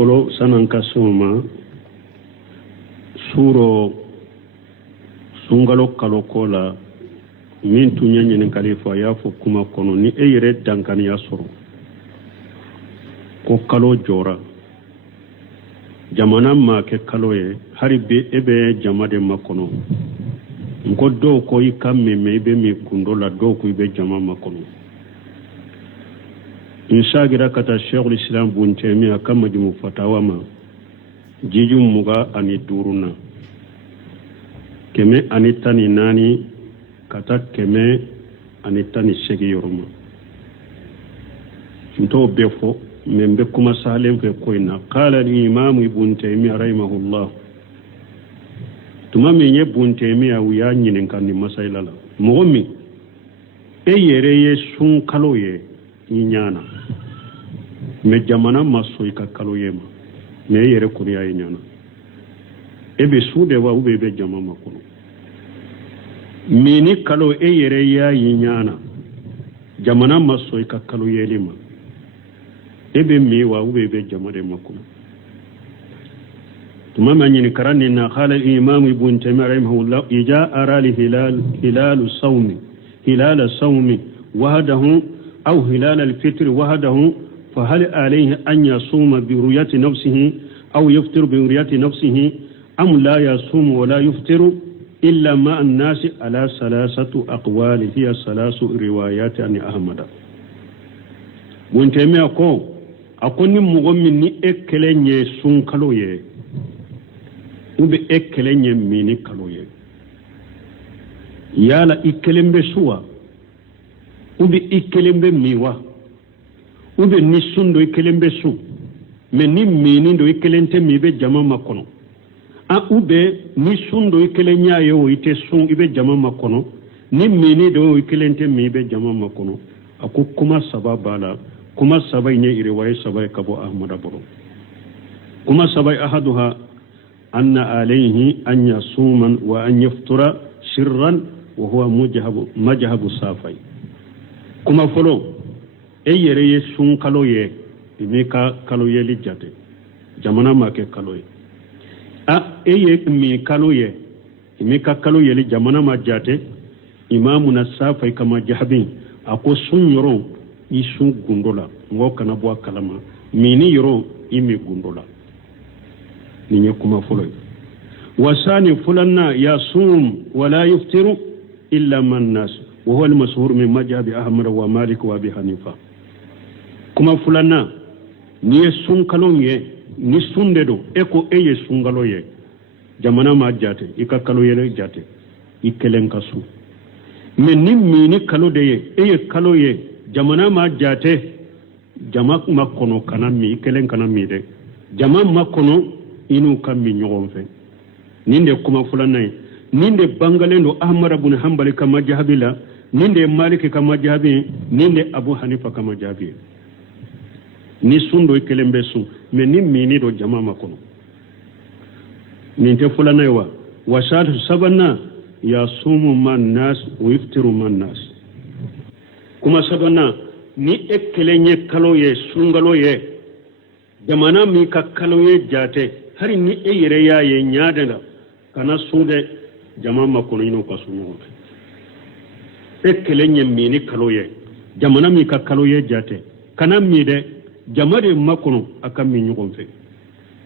Polo sananka soma suro sungalo kalokola min tunya nyene kalifa ya fo kuma kono ni eyere dankani ya soro ko kalo jora jamana ma ke kalo ye hari be ebe jamade makono ngo do ko ikamme me be mi kundola do ko be jama makono inshagira kata Sheikhul Islam Ibn Taymiyyah kama jimu fatawa ma jiju muga ani duruna keme ani tani nani kata keme ani tani segi yoruma nto befo membe kuma salen fe koina qala al-imam Ibn Taymiyyah rahimahullah tuma menye Ibn Taymiyyah wiya nyinen kan ni masaila la momi e yere ye sun kalo ye nyana me jamana maso ka kalo yema me yere kuriya nyana ebe sude wa ube be jama makono mini kalo e yere ya nyana jamana maso ka kalo yelima ebe mi wa ube be jama de makono tuma manyini karani na khala imam Ibn Taymiyyah rahimahullah ija ara li hilal sawmi wahdahu أو هلال الفطر وحده فهل عليه أن يصوم برؤية نفسه أو يفطر برؤية نفسه أم لا يصوم ولا يفطر إلا مع الناس على ثلاثة أقوال هي ثلاث روايات عن أحمد وانتمي أكون مغمني أكلني سون كالوية وبي أكلني ميني كالوية يالا إكلم بسوا ube ikelembe miwa ube nisundo ikelembe su meni mini ndo ikelente mibe jama makono a ube nisundo ikelenya yo ite sun ibe jama makono ni mini do ikelente mibe jama makono aku kuma sababala kuma sabai ne iriwaye sabai kabo ahmad aburo kuma sabai ahaduha anna alayhi an yasuman wa an yaftura sirran wa huwa majhabu safai kuma folo e yere ye sun kalo ye imi ka kalo ye li jate jamana ma ke kalo ye a e ye mi kalo ye imi ka kalo ye li jamana ma jate imamu na safai kama jahabin ako sun yoro isu gundola ngo kana bo kalama mini yoro imi gundola ninye kuma folo wasani fulanna yasum wala yuftiru illa man nas وهو المشهور من مذهب أحمد ومالك وأبي حنيفة كما فلانا ني سون كالون يه ني سون ددو اكو اي سون غالو يه جامانا ما جاتي يكا كالو يه جاتي يكلن كاسو من ني ميني كالو ديه اي كالو يه جامانا ما جاتي جاما ما كونو كانا مي يكلن كانا مي دي جاما ما كونو انو كامي نيوغون في نيندي كما فلانا ninde bangalendo ahmad ibn hanbali kama jahabila ninde maliki kama jahabi ninde abu hanifa kama jahabi ni sundo ikelembe su me ni mini do jama makono ninte fulana yawa wasatu sabana yasumu man nas wa yuftiru man nas kuma sabana ni ekelenye kaloye sungaloye jamana mi ka kaloye jate hari ni eyere yaye nyaadela kana sude jama makono ino kasunyo ekelenye mini kaloye jamana mi ka kaloye jate kana mi de jamade makono aka mi nyugon fe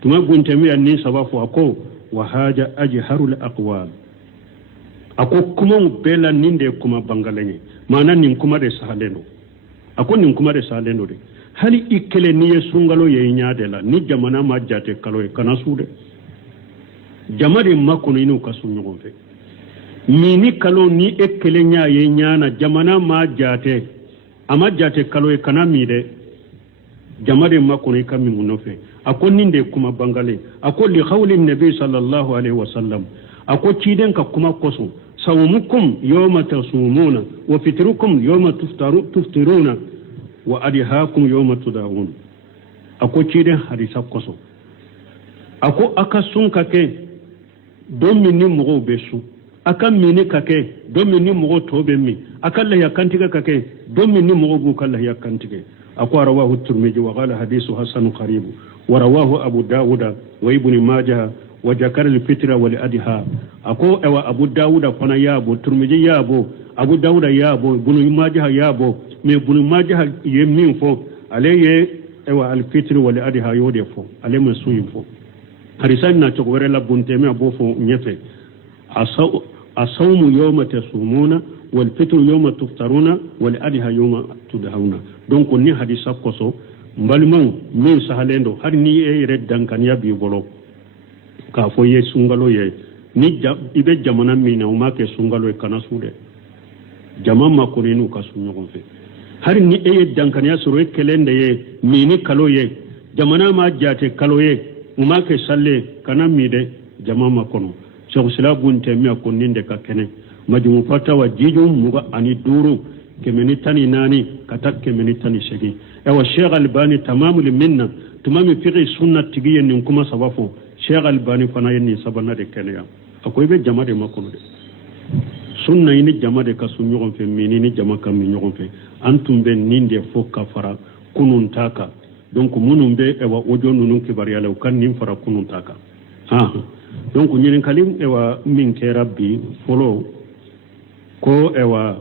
tuma gunte mi anni sabafu ako wa haja ajharul aqwal ako kuma bela ninde kuma bangalenye mana nin kuma de sahalendo ako nin kuma de sahalendo de hali ikele ni yesungalo ye nyaadela ni jamana ma jate kaloye kana sude jamade makono ino kasunyo fe mini kalo ni ekele nya ye nyana jamana ma jate ama jate kalo e kana mi de jamade makono e kami munofe ako ninde kuma bangale ako li khawli nabi sallallahu alaihi wasallam ako ciden ka kuma koso sawmukum yawma tasumuna wa fitrukum yawma tuftiruna wa adhakum yawma tudawun ako ciden hadisa koso ako akasun kake don minni mugo besu aka mini kake don minni mugo tobe mi aka la yakantiga kake don minni mugo bu kala yakantige ako rawahu turmiji wa qala hadithu hasan qarib ورواه أبو داود وابن ماجه وذكر الفطر والأضحى أكو أبو داود فنا يابو ترمذي يابو أبو داود يابو ابن ماجه يابو من ابن ماجه يمين فو عليه الفطر والأضحى يودي فو عليه مسوي فو حريصنا تقول لا بنتمي أبو فو نيفه الصوم يوم تصومون والفطر يوم تفطرون والأضحى يوم تضحون donc ni hadisa koso mbalmon min sahalendo har ni e red dankan ya bi bolo ka fo ye sungalo ye ni ibe jamana min na ma ke sungalo e kana sude jama ma ko ni ka sunyo gon fe har ni e dankan ya soro e kelende ye mini kalo ye jamana ma jate kalo ye ma ke salle kana mi de jama ma kono so sila bunte mi ko ninde ka kene majmu fatawa jijum muga ani duru kemeni tani nani katak kemeni tani segi ewa Sheikh Albani tamamul minna tumami fiqi sunna tigiye nin kuma sabafo Sheikh Albani fana yenni sabana de kenya akoy be jama de makono de sunna yini jama de ka sun nyogon fe mini ni jama kam ni nyogon fe antum be ninde fo kafara kunun taka donc munum be ewa ojo nunun kibari ala kan nim fara kunun taka donc nyin kalim ewa min ke rabbi folo ko ewa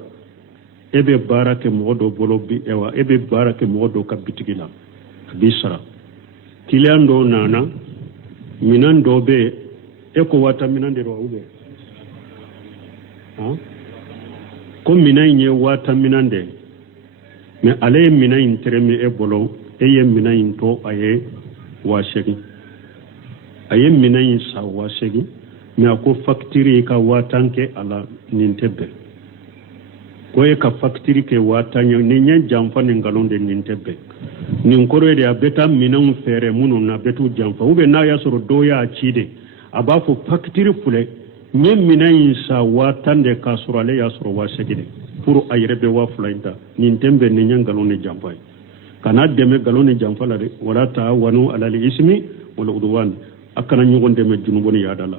ebe barake modo bolo bi ewa ebe barake modo ka bitigila bisara kilando nana minando be eko wata minande ro ube ko minanye wata minande me ale minayin teremi e bolo eye minayin to aye washegi aye minayin sa washegi me ko factory ka watanke ala nintebe ko e ka factory ke watanyo ni nyen jamfa ni ngalonde nintebe ni nkoro de abeta minan fere munu na betu jamfa ube na ya soro doya achide abafo factory fule nyen minan sa watande ka soro ale ya soro wasegide pour ayrebe wa fulaita nintembe ni nyen galone jamfa kana deme galone jamfa la de wala ta wanu alal ismi wal udwan akana nyugon deme junuboni yadala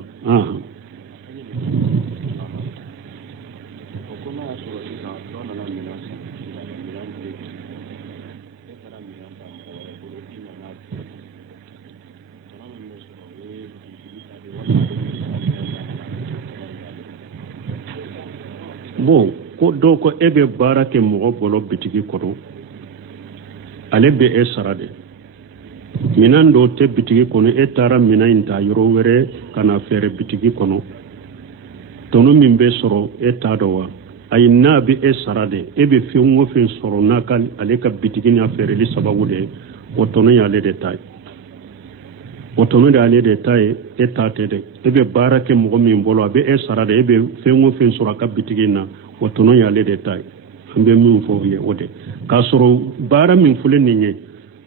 bon ko do ko ebe barake mo bolo bitigi kodo ale be e sarade minan do te bitigi kono e tara mina inta yoro were kana fere bitigi kono tono min be soro e tado wa ay nabi e sarade ebe fi ngo fi soro nakal ale ka bitigi na fere li sababu de otono ya le detay otono de ale detay e tate de ebe barake mo min bolo be e sarade ebe fi ngo fi soro ka bitigi na otono ya le detay ambe min fo ye ode ka soro bara min fule ninye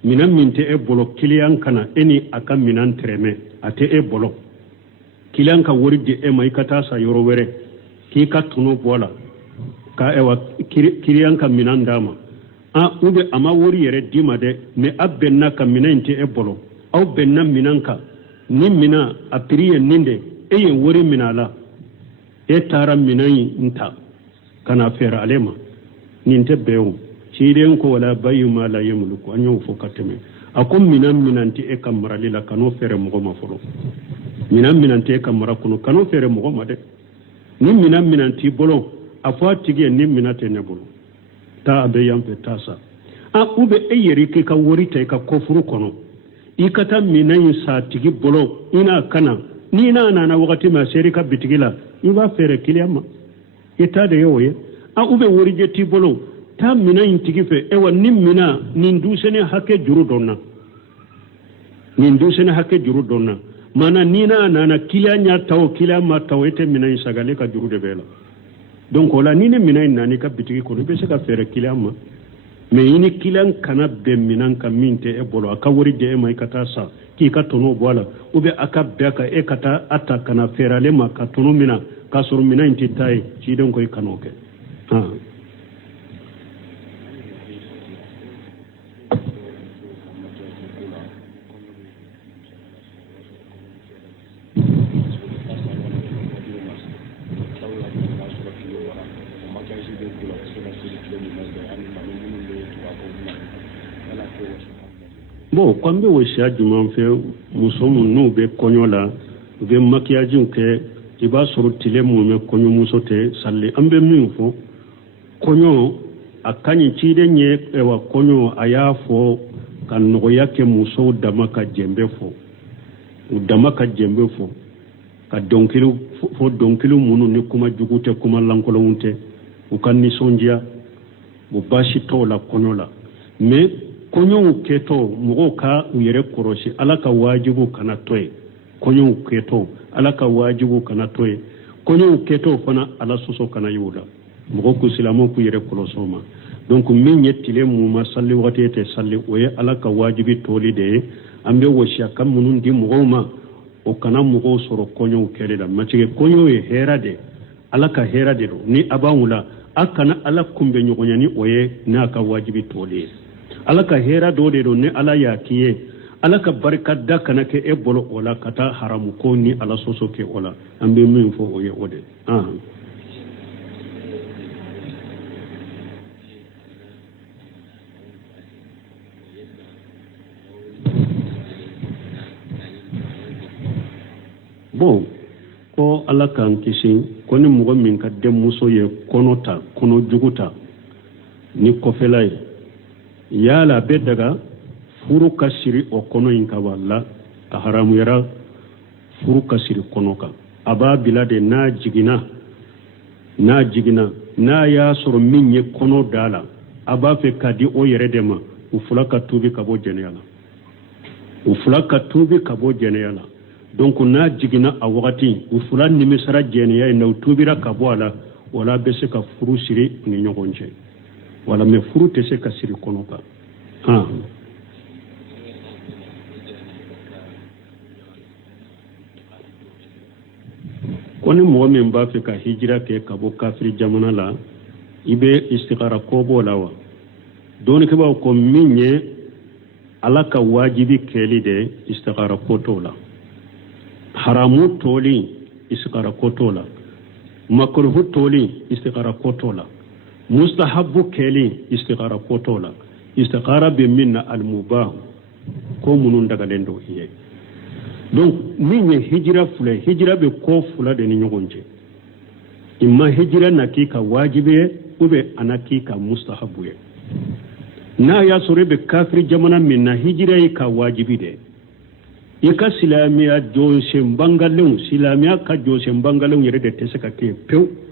minan minte e bolo kiliyan kana eni aka minan treme ate e bolo kiliyan ka wori de e mai kata sa yoro were ki ka tuno bola ka ewa kiliyan ka minan dama ube ama wori yere dima de me abbenna ka minan te e bolo au benna minan ka ni mina apriye ninde e ye wori minala e tara minan nta kana fera alema ninte bewu ciiden ko wala bayu ma la yamluku anyo fo kateme akom minanti e kamara lila kano fere mo ma folo minanti e kamara kuno kano fere mo ma de ni minanti bolo afwa tige ni minate ne bolo ta abe yampe tasa ube e yeri ke ka worite ka kofuru kono ikata minan sa tigi bolo ina kana ni na wakati ma seri ka bitigila iba fere kiliyama ita da yoye ube worije ti bolo ta mina intigi fe ewa nimmina nindusene hake juru donna mana nina nana kila nya taw kila ma tawete mina isagale ka juru de bela donc wala nine mina nani ka bitigi ko be se ka fere kila ma me ini kila kana be mina ka minte e bolo aka wori de e mai kata sa ki ka tono bola ube aka be ka e kata ata kana ferale ma ka tono mina ka suru mina inti tai ci don ko kanoke bon comme be wasiya juman fɛ muso n'u bɛ kɔɲɔ la u bɛ maquillage kɛ i b'a sɔrɔ tile mɔmɛ kɔɲɔmuso tɛ sali an bɛ min fɔ kɔɲɔ a ka ɲi ciden ye wa kɔɲɔ a y'a fɔ ka nɔgɔya kɛ musow dama ka jɛnbɛ fɔ u dama ka jɛnbɛ fɔ ka dɔnkiliw fɔ dɔnkiliw minnu ni kuma jugu tɛ kuma lankolonw tɛ u ka nisɔndiya o baasi t'o la kɔɲɔ la mais kɔɲɔw kɛtɔ mɔgɔw ka u yɛrɛ kɔrɔsi ala ka wajibu kana to ye kɔɲɔw kɛtɔ ala ka wajibu kana to ye kɔɲɔw kɛtɔ fana ala sɔsɔ kana y'o la mɔgɔw ko silamɛw k'u yɛrɛ kɔlɔsi o ma donc min ye tile mun ma sali wagati tɛ sali o ye ala ka wajibi tɔli de ye an bɛ wasiya kan minnu di mɔgɔw ma o kana mɔgɔw sɔrɔ kɔɲɔw kɛli la matigi kɔɲɔw ye hɛrɛ de ala ka hɛrɛ de don ni a b'anw la a kana ala kunbɛ ɲɔgɔnya ni o ye n'a ka wajibi tɔli ye ala ka hɛrɛ dɔ de don ni ala y'a k'i ye ala ka barika da kana kɛ e bolo o la ka taa haramu ko ni ala sɔsɔ kɛ o la an bɛ min fɔ o ye o de bon ko ala k'an kisi ko ni mɔgɔ min ka denmuso ye kɔnɔ ta kɔnɔ jugu ta ni kɔfɛla ye yala a bɛ daga furu ka siri o kɔnɔ in ka wala a haramuyara furu ka siri kɔnɔ kan a b'a bila de n'a jiginna n'a y'a sɔrɔ min ye kɔnɔ da la a b'a fɛ ka di o yɛrɛ de ma u fila ka tuubi ka bɔ jɛnɛya la donc n'a jiginna a wagati u fila nimisara jɛnɛya in na u tuubira ka bɔ a la wala bɛ se ka furu siri ni ɲɔgɔn cɛ wala mais furu tɛ se ka siri kɔnɔ kan ko ni mɔgɔ min b'a fɛ ka hijira kɛ ka bɔ kafiri jamana la i bɛ istikhara ko b'o la wa dɔɔnikɛbaaw ko min ye ala ka wajibi kɛli de istikhara ko t'o la haramu tɔli istikhara ko t'o la makruhu tɔli istikhara ko t'o la mustahabu kɛli istikhara ko t'o la istikhara bɛ min na almubah ko minnu dagalen don i ye donc min ye hijira fila ye hijira bɛ ko fila de ni ɲɔgɔn cɛ imma hijira na k'i ka wajibi ye ou bien a na k'i ka mustahabu ye n'a y'a sɔrɔ e bɛ kafiri jamana min na hijira ye ka wajibi de i ka silamɛya jɔsen bangalenw silamɛya ka jɔsen bangalenw yɛrɛ de tɛ se ka kɛ pewu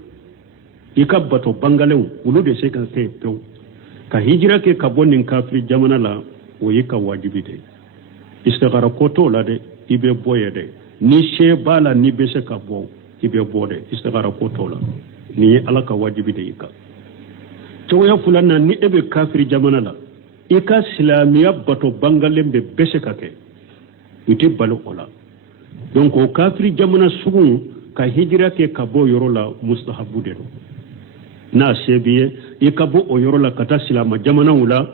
i ka bato bangalenw olu de se ka kɛ pewu ka hijira kɛ ka bɔ nin kafiri jamana la o ye ka wajibi de istikhara ko t'o la dɛ i bɛ bɔ ye dɛ ni se b'a la n'i bɛ se ka bɔ i bɛ bɔ dɛ istikhara ko t'o la nin ye ala ka wajibi de i kan cogoya filanan ni e bɛ kafiri jamana la i ka silamɛya bato bangalen bɛ se ka kɛ i tɛ bali o la donc o kafiri jamana sugu ka hijira kɛ ka bɔ yɔrɔ la mustahabu de don n'a se b'i ye i ka bɔ o yɔrɔ la ka taa silamɛ jamanaw la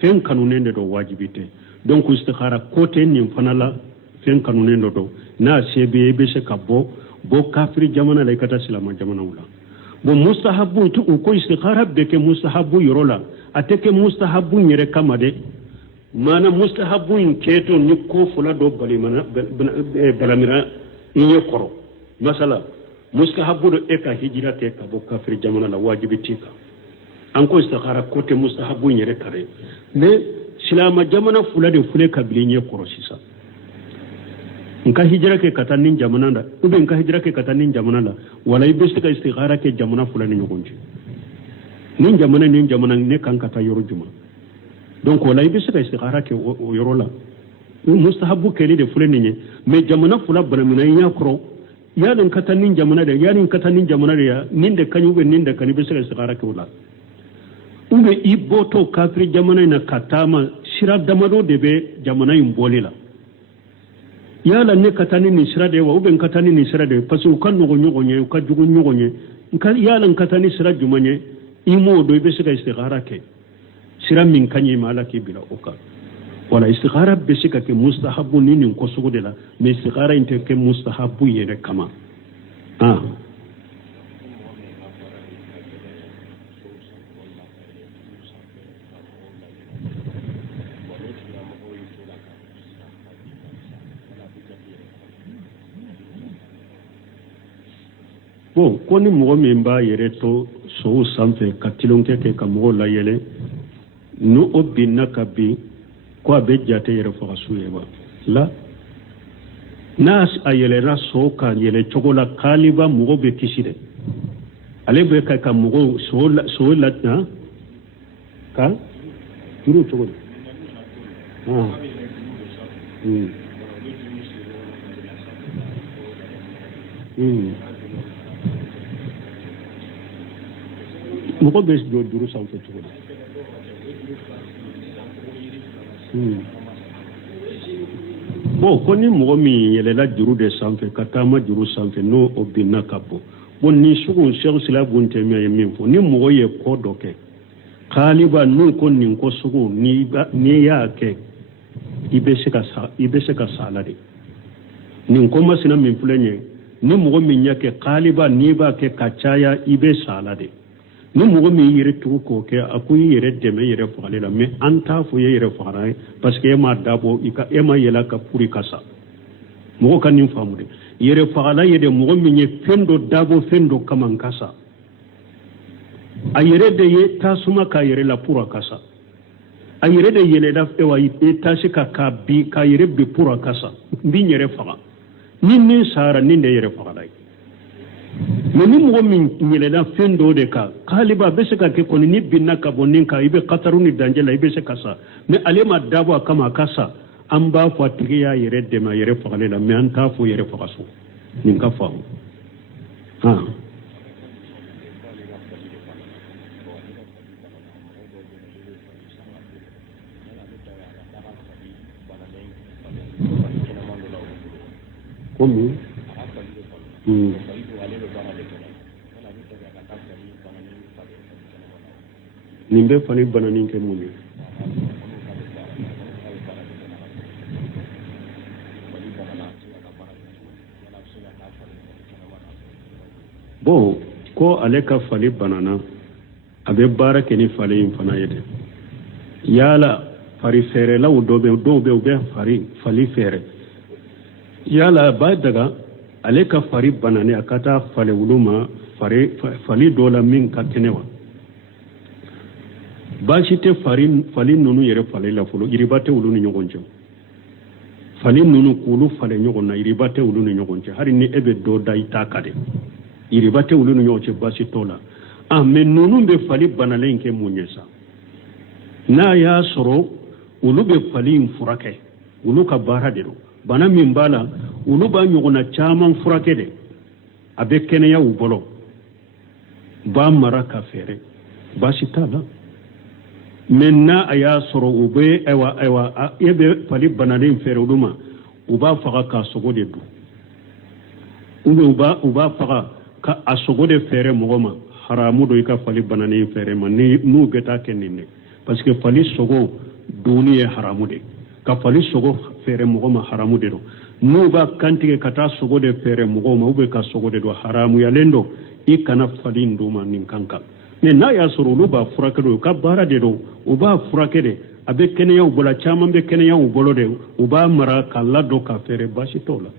fɛn kanunen de don wajibi tɛ donc istikhara ko tɛ nin fana la fɛn kanunen dɔ don n'a se b'i ye i bɛ se ka bɔ kafiri jamana la i ka taa silamɛ jamanaw la bon mustahabu tu ko istikhara bɛ kɛ mustahabu yɔrɔ la a tɛ kɛ mustahabu yɛrɛ kama dɛ mana mustahabu in kɛtɔ ni ko fila dɔ balamina i ɲɛ kɔrɔ masala mustahabu dɔ e ka hijira kɛ ka bɔ kafiri jamana la wajibi t'i kan an ko istikhara ko tɛ mustahabu yɛrɛ kan dɛ mais silamɛ jamana fila de filɛ ka bila i ɲɛ kɔrɔ sisan nka hijira kɛ ka taa nin jamana la ou bien nka hijira kɛ ka taa nin jamana la wala i bɛ se ka istikhara kɛ jamana fila ni ɲɔgɔn cɛ nin jamana ne kan ka taa yɔrɔ jumɛn donc wala i bɛ se ka istikhara kɛ o yɔrɔ la mustahabu kɛli de filɛ nin ye mais jamana fila balamina i ɲɛ kɔrɔ yani ka taa nin jamana de yani ka taa nin jamana de ya nin de kaɲi ou bien nin de kaɲi i bɛ se ka istikhara kɛ o la ou bien i bɔtɔ kafiri jamana in na ka taama sira damadɔ de bɛ jamana in bɔli la yala ne ka taa ni nin sira de wa ou bien ka taa ni nin sira de parce que u ka nɔgɔ ɲɔgɔn ye u ka jugu ɲɔgɔn ye yala n ka taa ni sira jumɛn ye i m'o dɔn i bɛ se ka istikhara kɛ sira min ka ɲi ma ala k'i bila o kan wala istikhara bɛ se ka kɛ mustahabu ni nin kɔsugu de la mais istikhara in tɛ kɛ mustahabu yɛrɛ kama bon ko ni mɔgɔ min b'a yɛrɛ to sow sanfɛ ka tilonkɛ kɛ ka mɔgɔw layɛlɛ ni o binna ka bin ko a bɛ jate yɛrɛ faga su ye wa la n'a a yɛlɛra so ka yɛlɛ cogo la kaliba mɔgɔ bɛ kisi dɛ ale bɛ ka mɔgɔw so la ka juru cogo di mɔgɔ bɛ jɔ juru sanfɛ cogo di bon ko ni mɔgɔ min yɛlɛla juru de sanfɛ ka taama juru sanfɛ n'o o binna ka bɔ bon ni sugu Sheikh Silabu Ntɛmiya ye min fɔ ni mɔgɔ ye ko dɔ kɛ kaliba n'u ko nin ko sugu n'i y'a kɛ i bɛ se ka sa la de nin ko masina min filɛ nin ye ni mɔgɔ min y'a kɛ kaliba n'i b'a kɛ ka caya i bɛ sa la de ni mɔgɔ min yɛrɛ tugu k'o kɛ a ko i yɛrɛ dɛmɛ yɛrɛ fagali la mais an t'a fɔ i yɛrɛ fagara ye parce que e m'a dabɔ e ma yɛlɛ ka puri ka sa mɔgɔ ka nin faamu de yɛrɛ fagala ye de mɔgɔ min ye fɛn dɔ dabɔ fɛn dɔ kama n ka sa a yɛrɛ de ye tasuma k'a yɛrɛ la pour a ka sa a yɛrɛ de yɛlɛla wa i tase k'a bi k'a yɛrɛ bi pour a ka sa n b'i yɛrɛ faga ni min sara nin de yɛrɛ fagala ye mais ni mɔgɔ min yɛlɛla fɛn dɔw de kan kaliba a bɛ se ka kɛ kɔni ni binna ka bɔ nin kan i bɛ kataru ni danger la i bɛ se ka sa mais ale ma dabɔ a kama a ka sa an b'a fɔ a tigi y'a yɛrɛ dɛmɛ a yɛrɛ fagali la mais an t'a fɔ yɛrɛ faga so nin ka faamu komi nin bɛ fali bananin kɛ mun ye bon ko ale ka fali banana a bɛ baara kɛ ni fali in fana ye dɛ yala fari fɛɛrɛlaw dɔw bɛ u bɛ fali fɛɛrɛ yala a b'a daga ale ka fari banani a ka taa fali wulu ma fali dɔ la min ka kɛnɛ wa baasi tɛ fali ninnu yɛrɛ fali la fɔlɔ yiriba tɛ olu ni ɲɔgɔn cɛ fali ninnu k'olu falen ɲɔgɔn na yiriba tɛ olu ni ɲɔgɔn cɛ hali ni e bɛ dɔ da i t'a ka dɛ yiriba tɛ olu ni ɲɔgɔn cɛ baasi t'o la mais ninnu bɛ fali banalen kɛ mun ye sa n'a y'a sɔrɔ olu bɛ fali in furakɛ olu ka baara de don bana min b'a la olu b'a ɲɔgɔnna caman furakɛ de a bɛ kɛnɛya u bolo b'a mara ka fɛɛrɛ baasi t'a la mais n'a a y'a sɔrɔ u bɛ ayiwa e bɛ fali banalen fɛɛrɛ olu ma u b'a faga k'a sogo de dun ou bien u b'a faga ka a sogo de fɛɛrɛ mɔgɔ ma haramu do i ka fali banalen fɛɛrɛ ma n'u bɛ taa kɛ nin de parce que fali sogo dunni ye haramu de ka fali sogo fɛɛrɛ mɔgɔ ma haramu de don n'u b'a kantigɛ ka taa sogo de fɛɛrɛ mɔgɔw ma ou bien ka sogo de don haramuyalen don i kana fali in d'u ma nin kan kan mais n'a y'a sɔrɔ olu b'a furakɛ de u ka baara de don u b'a furakɛ de a bɛ kɛnɛya u bolo caman bɛ kɛnɛya u bolo de u b'a mara k'a ladon k'a fɛɛrɛ baasi t'o la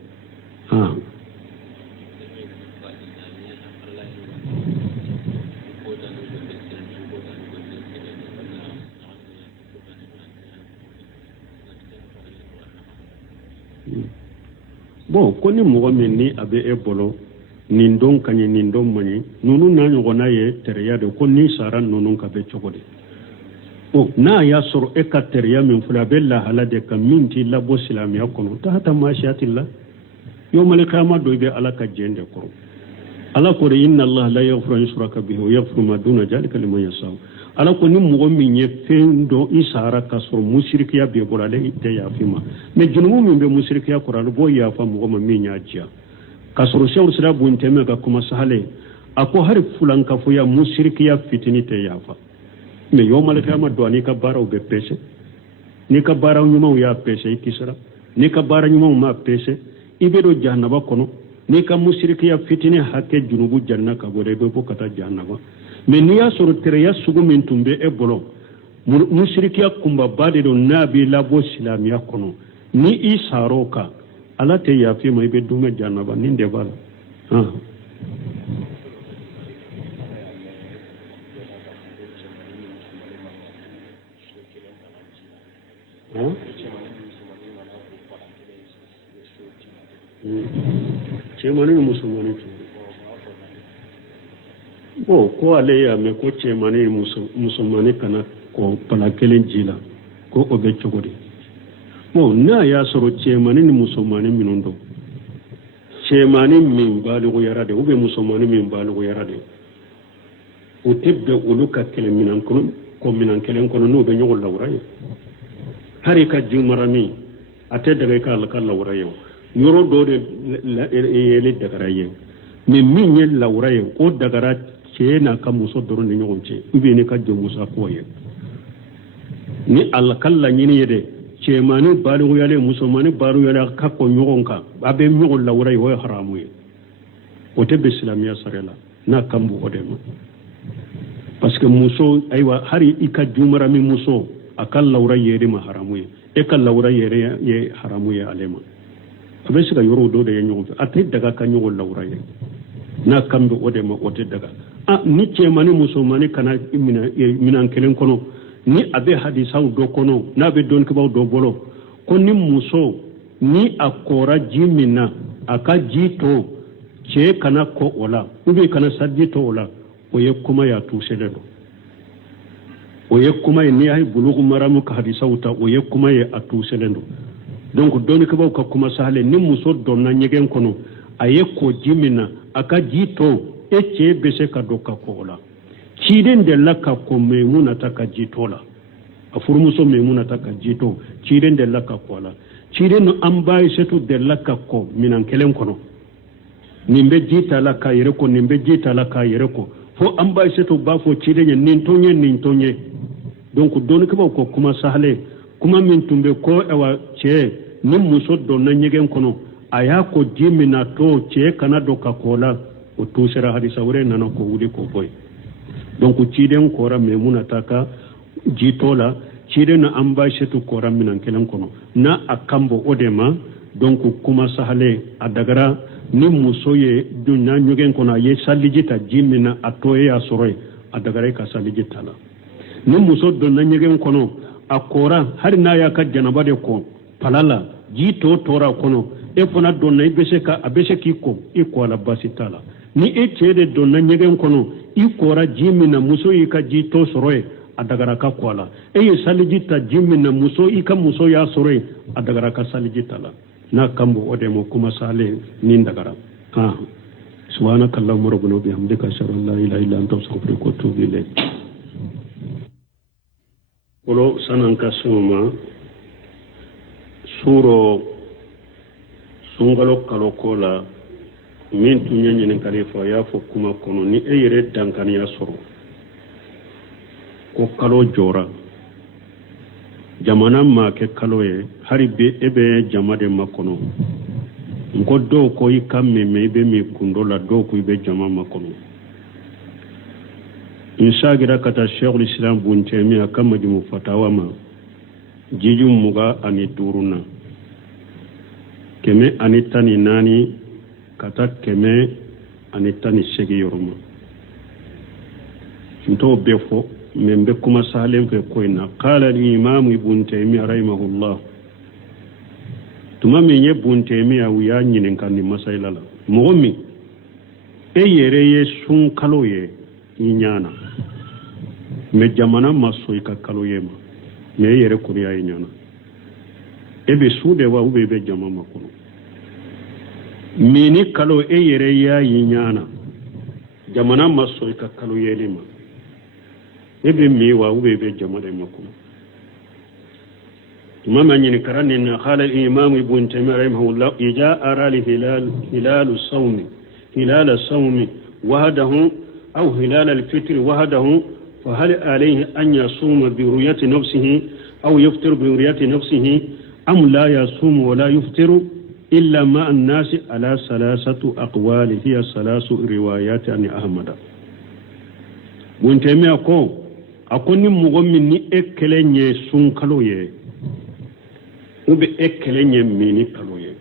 bon ko ni mɔgɔ min ni a bɛ e bolo nin don ka ɲɛ nin don man ɲɛ ninnu n'a ɲɔgɔnna ye teriya de ko ni sara ninnu ka bɛ cogo di bon n'a y'a sɔrɔ e ka teriya min filɛ a bɛ lahala de ka min t'i labɔ silamɛya kɔnɔ tahata maasiyati la yawmal qiyamah do i bɛ ala ka jɛn de kɔrɔ ala ko de inna allaha la yaghfiru an yushraka bihi wa yaghfiru ma duna dhalika liman yasha ala ko ni mɔgɔ min ye fɛn dɔ i sara ka sɔrɔ musirikiya bɛ bolo ale tɛ yafi ma mais junumu min bɛ musirikiya kɔrɔ ale b'o yafa mɔgɔ ma min y'a diya ka sɔrɔ Sheikh Silabu Ntɛmiya ka kuma sahale a ko hari fulankafoya musirikiya fitini tɛ yafa mais yawmal qiyamah do ani ka baaraw bɛ pɛsɛ ni ka baara ɲumanw y'a pɛsɛ i kisira ni ka baara ɲumanw ma pɛsɛ i bɛ don jahanaba kɔnɔ ni ka musirikiya fitini hakɛ junubu janna ka bɔ i bɛ bɔ ka taa jahanaba mais n'i y'a sɔrɔ teriya sugu min tun bɛ e bolo musirikiya kunbaba de don n'a b'i labɔ silamɛya kɔnɔ ni i sar'o kan ala tɛ yafa ma i bɛ dun jahanaba nin de b'a la cemani ni musomani bon ko ale y'a mɛn ko cemani ni musomani kana ko pala kelen ji la ko o bɛ cogo di bon n'a y'a sɔrɔ cemani ni musomani minnu don cemani min baliguyara de ou bien musomani min baliguyara de o tɛ bɛn olu ka kɛlɛ minan kɔnɔ ko minan kelen kɔnɔ n'o bɛ ɲɔgɔn lawura ye hari ka ji mara min a tɛ daga i ka lawura ye yɔrɔ dɔ de yeli dagara ye mais min ye lawura ye o dagara cɛ n'a ka muso dɔrɔn ni ɲɔgɔn cɛ ou bien ne ka jɔnmusa ko ye ni ala ka laɲini ye dɛ cɛmani baliguyalen musomani baliguyalen ka kɔ ɲɔgɔn kan a bɛ ɲɔgɔn lawura ye o ye haramu ye o tɛ bɛn silamɛya sariya la n'a kan b'o de ma parce que muso ayiwa hari i ka jumara min muso a ka lawura yeri ma haramu ye e ka lawura yeri ye haramu ye ale ma a bɛ se ka yɔrɔ dɔ de ye ɲɔgɔn fɛ a tɛ daga ka ɲɔgɔn lawura ye n'a kan bɛ o de ma o tɛ daga ni cɛmani musomani kana minan kelen kɔnɔ ni a bɛ hadisaw dɔ kɔnɔ n'a bɛ dɔnnibaw dɔ bolo ko ni muso ni a kɔra ji min na a ka ji to cɛ kana kɔ o la ou bien kana saji to o la o ye kuma ye a tuuselen don o ye kuma ye n'i y'a ye bulugu maramu ka hadisaw ta o ye kuma ye a tuuselen don donc dɔnnibaw ka kuma sahalen ni muso dɔnna ɲɛgɛn kɔnɔ a ye ko ji min na a ka ji to e cɛ bɛ se ka don ka kɔ o la ciden delila ka kɔ Maimunata ka ji to la a furumuso Maimunata ka ji to ciden delila ka kɔ la ciden an ba Aisatu delila ka kɔ minan kelen kɔnɔ nin bɛ ji ta la k'a yɛrɛ kɔ nin bɛ ji ta la k'a yɛrɛ kɔ fo an ba Aisatu b'a fɔ ciden ye nin to ye donc dɔnnibaw ko kuma sahalen kuma min tun bɛ ko awa cɛ ni muso dɔnna ɲɛgɛn kɔnɔ a y'a ko ji min na to cɛ kana don ka kɔ la o tuusera hadisa wɛrɛ nana ko wuli k'o bɔ yen donc ciden kɔra Maimunata ka ji tɔ la ciden na an ba Aisatu kɔra minan kelen kɔnɔ n'a a kan bɔ o de ma donc kuma sahalen a dagara ni muso ye donna ɲɛgɛn kɔnɔ a ye saliji ta ji min na a tɔ ye a sɔrɔ yen a dagara ka saliji ta la ni muso donna ɲɛgɛn kɔnɔ a kɔra hali n'a y'a ka janaba de kɔ pala la ji tɔ tora kɔnɔ e fana donna a bɛ se k'i kɔ i kɔ a la baasi t'a la ni e cɛ de donna ɲɛgɛn kɔnɔ i kɔra ji min na muso y'i ka ji tɔ sɔrɔ yen a dagara ka kɔ a la e ye saliji ta ji min na i ka muso y'a sɔrɔ yen a dagara ka saliji ta la n'a kan bɔ o de ma kuma sahalen nin dagara subhanaka allahumma rabbana bihamdika ashhadu an la ilaha illa anta astaghfiruka wa atubu ilayk olo sanan ka soma suro sungalo kalo kola min tun ye ɲininkali fɔ a y'a fɔ kuma kɔnɔ ni e yɛrɛ dankaniya sɔrɔ ko kalo jɔra jamana ma kɛ kalo ye hari bi e bɛ jama de makɔnɔ nko dɔw ko i ka mɛmɛ i bɛ min kundo la dɔw ko i bɛ jama makɔnɔ insagira ka taa Sheikhul Islam Ibn Taymiyyah ka Majmu Fatawa ma jiju 25 na 114 ka taa 118 yɔrɔ ma n t'o bɛɛ fɔ mais n bɛ kuma sahalen fɛ ko in na qala al-imam Ibn Taymiyyah rahimahullah tuma min ye Ibn Taymiyyah u y'a ɲininka nin masayila la mɔgɔ min e yɛrɛ ye sun kalo ye i ɲana mais jamana ma sɔn i ka kalo ye ma mais e yɛrɛ kɔni y'a ye ɲana e bɛ su de wa ou bien e bɛ jama ma kɔnɔ mini kalo e yɛrɛ y'a ye ɲana jamana ma sɔn i ka kalo yeli ma e bɛ mi wa ou bien e bɛ jama de ma kɔnɔ imam ɲininkara nin na qala al-imam Ibn Taymiyyah rahimahullah ija ara hilal sawmi wahdahu أو هلال الفطر وحده فهل عليه أن يصوم برؤية نفسه أو يفطر برؤية نفسه أم لا يصوم ولا يفطر إلا مع الناس على 3 أقوال هي 3 روايات عن أحمد وانتمي أكون مغمني أكلني سنكالوية وبأكلني ميني كالوية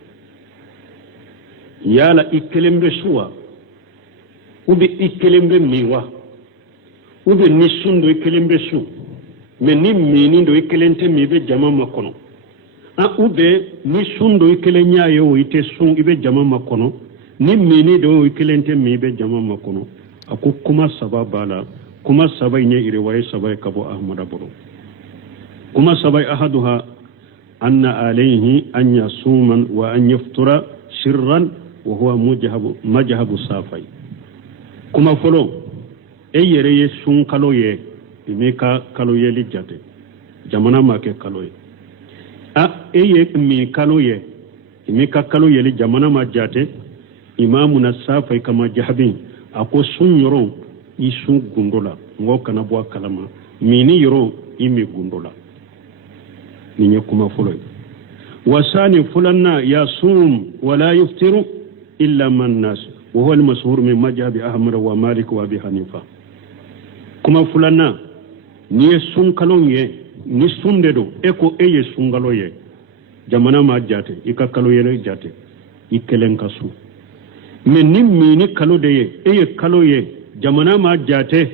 يالا إكلم بشوى ube ikelembe miwa ube nisundo ikelembe su mais ni mini do ikelente mibe jama makono ube ni sundo ikele nyaye o ite sun ibe jama makono ni mini do ikelente mi be jama makono aku kuma sababala kuma sabai ne iriwaye sabai kabo ahmad aburo kuma sabai ahaduha anna alayhi an yasuman wa an yaftura sirran wa huwa majhabu safai kuma folo yere ye sun kaloye imeka kaloye lijate jamana make kaloye eye mi kaloye imeka kaloye li jamana majate imamu na safai kama jahabin ako sun yoro isu gundola ngo kana bo kalama mini yoro imi gundola ninye kuma folo wasani fulanna yasum wala yuftiru illa man nas wa huwa al-mashhur min majhab ahmad wa malik wa abi hanifa kuma fulanna ni sun kalonye ni sunde do eko eye sungaloye jamana ma jate ika kaloye jate ikelen kasu men ni mini kalo de eye kaloye jamana ma jate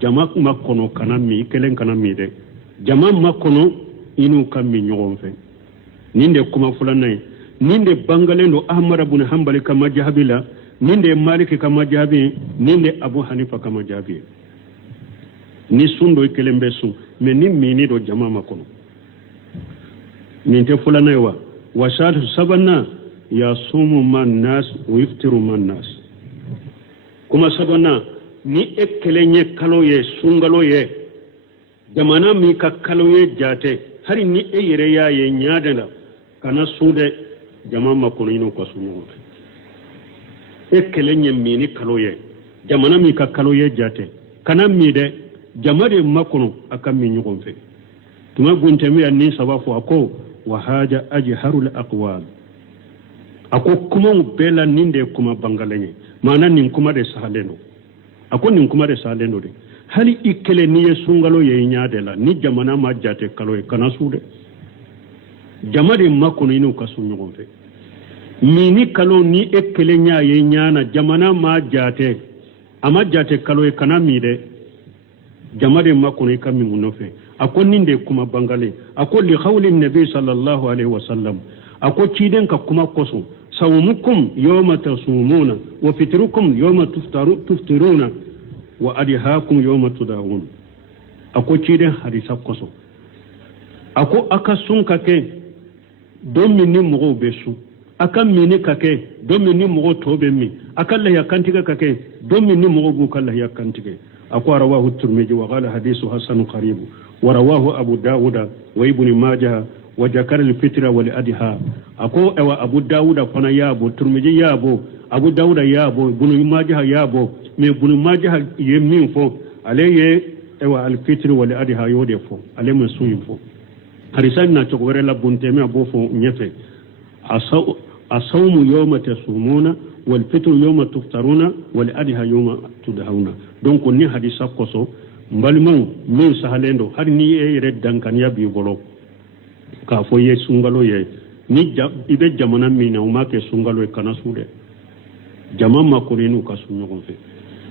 jama makono kana mi ikelen kana mi de jama makono inu kam mi nyogon fe ninde kuma fulanna ninde bangalendo ahmad ibn hanbali kama jahabila ninde malik kama jahabi ninde abu hanifa kama jahabi ni sundo ikelembe su me ni mini do jama makono ninte fulanna wa washatu sabanna yasumu man nas wa yuftiru man nas kuma sabana ni ekelenye kaloye sungaloye jamana mi ka kaloye jate hari ni eyere yaye nyaadala kana sude jama makono ino ko sunu ekelenye mini kaloye jamana mi ka kaloye jate kana mi de jamade makono aka mi nyugon fe tuma gunte mi anni sabafu ako wa haja ajharul aqwal ako kuma bela ninde kuma bangalenye mana nin kuma de sahaleno ako nin kuma de sahaleno de hali ikele ni sungalo ye nyaadela ni jamana ma jate kaloye kana sude jamade makono ino ka sunu nyugon fe mini kalo ni ekele nya ye nyana jamana ma jate ama jate kalo e kana mi de jamade makono e kam mi nofe ako ninde kuma bangale ako li khawli nabi sallallahu alaihi wasallam ako ciden ka kuma koso sawmukum yawma tasumuna wa fitrukum yawma tuftiruna wa adhakum yawma tudawun ako ciden hadisa koso ako aka sun kake don minni mogo besu aka mini kake don minni mogo tobe mi aka la yakantiga kake don minni mogo bu kala yakantige ako rawahu at-tirmidhi wa qala hadithu hasan qarib wa rawahu abu dauda wa ibn majah wa jakar al-fitra wal adha ako ewa abu dauda fana yabo tirmidhi yabo abu dauda yabo ibn majah yabo me ibn majah yemin fo aleye ewa al-fitra wal adha yode fo ale men suyin fo harisan na to wore la bunte me abo fo nyefe asawmu yawma tasumuna wal fitru yawma tuftaruna wal adha yawma tudhauna donc ni hadisa koso mbalmon min sahalendo har ni e red dankan ya bi bolo ka fo ye sungalo ye ni ibe jamana mina o make sungalo e kana sude jama makko renu ka sunyo fe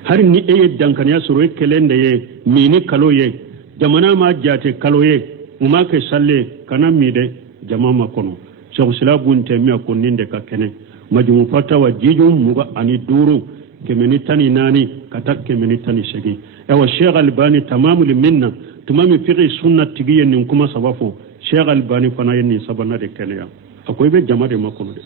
har ni e dankan ya soro kelende ye mini kalo ye jamana ma jate kalo ye o make salle kana mide jama makono so sila bunte mi ko ninde ka kene majmu fatawa jijum muga ani duru kemeni tani nani katak kemeni tani segi ewa Sheikh Albani tamamul minna tumami fiqi sunna tigiyen nin kuma sabafo Sheikh Albani fana yenni sabana de keleya akoy be jama de makono de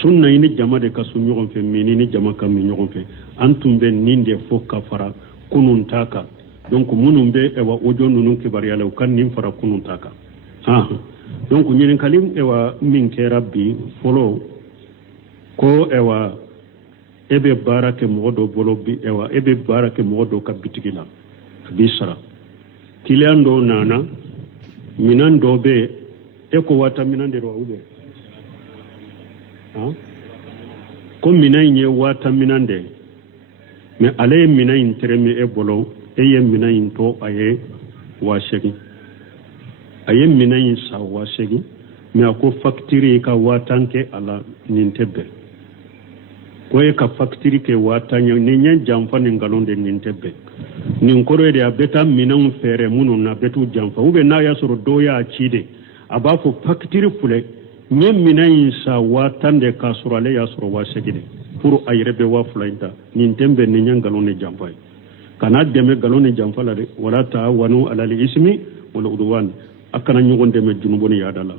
sunna ini jama de kasu nyogon fe mini ni jama kam nyogon fe antum be ninde fo kafara kunun taka donc munum be ewa ojo nunu kibari yalla kan nim fara kunun taka donc ñenen kalim ewa min ke rabbi folo ko ewa ebe barake modo bolobi ewa ebe barake modo kabitigila bisara kiliando nana minando be eko wata minande ro ube ko minay nye wata minande me ale minay interemi e bolo eye minay to aye washegi aye minay sa washegi me ako factory ka watanke ala nintebe ko e ka factory ke watanya ni nyen jamfa ni ngalonde nintebe ni nkoro de abeta minan fere munu na betu jamfa ube na ya soro doya chide a b'a fɔ facture filɛ n ye minɛn in sa 10,000 de k'a sɔrɔ ale y'a sɔrɔ 8,000 de pour a yɛrɛ bɛ 2,000 in ta nin tɛ bɛn ni ɲɛ nkalon ni janfa ye kana dɛmɛ nkalon ni janfa la dɛ wala ta'awanu alal ismi wal udwan a kana ɲɔgɔn dɛmɛ junubo ni yaada la